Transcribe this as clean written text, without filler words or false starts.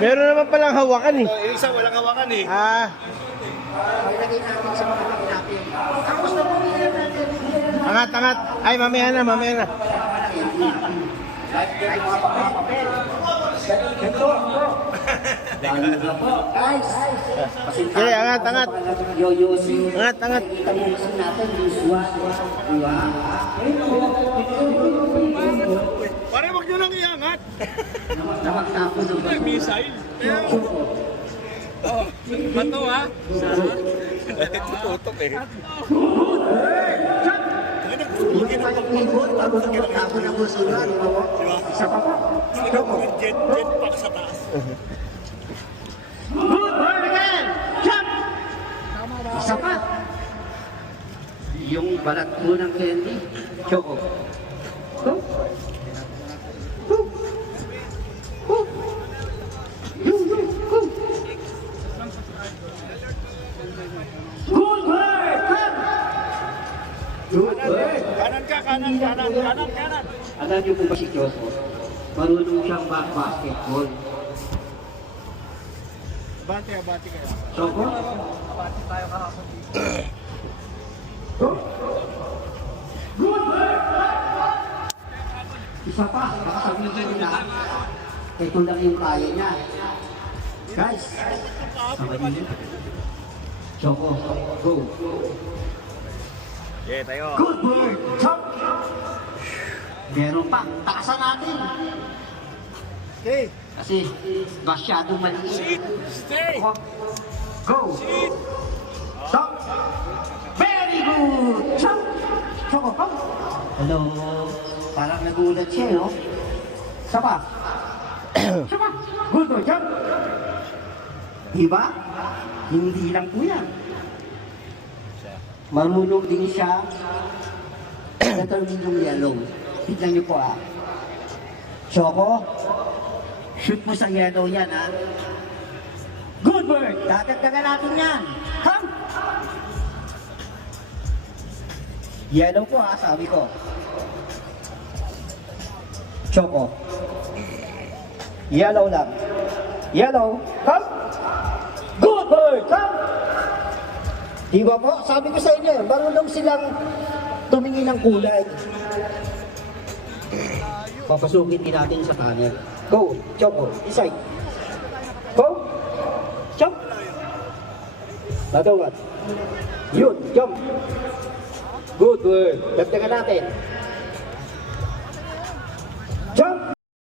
Meron naman palang hawakan eh. Yung isa walang hawakan eh. Ah. Ilagay natin sa mga natin. Tapos na po natin. Angat, angat. Ay, mamaya na, mamaya na. Kahit mga papel. Ito. Lalo na po. Guys. Sige, angat, angat. Yoyosi. Angat, angat. Kita mo kasi natin. Usual. Diba? Pare, wag nyo lang iangat. Nakagtapos ng Ay, missile. Oh, bato ha? Tututok eh. Hindi pa yung ibon. Tapos nakagtapos ng usulan. Isa pa po. Ikaw mo yung jetpack sa taas. Good bird again! Jump! Isa pa. Yung balat mo ng candy. Choco. Go. Go. Go. Go, go, go. Good bird! Come! Good bird! Kanan ka, kanan, kanan, kanan, kanan. Alam niyo po ba si Choco? Marunong siyang basketball. Bati ka, bati ka. Choco? Bati tayo kahapon. Good bird! Isa pa, baka sabihin nila, ito lang yung kaya niya. Guys, sabay niyo. Choco, go. Yeah, tayo. Good bird! Chop! Meron pa, takasan natin. Okay. Kasi masyadong maliit. Sit, stay. Go! Sit. Stop! Very good! Chop! Choco, go! Hello? Parang nagulat siya, no? Sapa? Sapa? Good boy, jump! Diba? Hindi lang po yan. Marunong din siya. Ito yung yellow. Tignan niyo po ah. Choco, shoot mo sa yellow yan ah. Good bird! Dadagdagan natin yan. Come! Yellow po ah, sabi ko. Choco. Yellow lang. Yellow. Come! Good bird! Come! Diba po? Sabi ko sa inyo, marunong silang tumingin ng kulay. Papasukin din natin sa tunnel. Go! Choco! Inside! Go! Jump! Another one. Yun! Jump! Good bird! Dagdagan natin.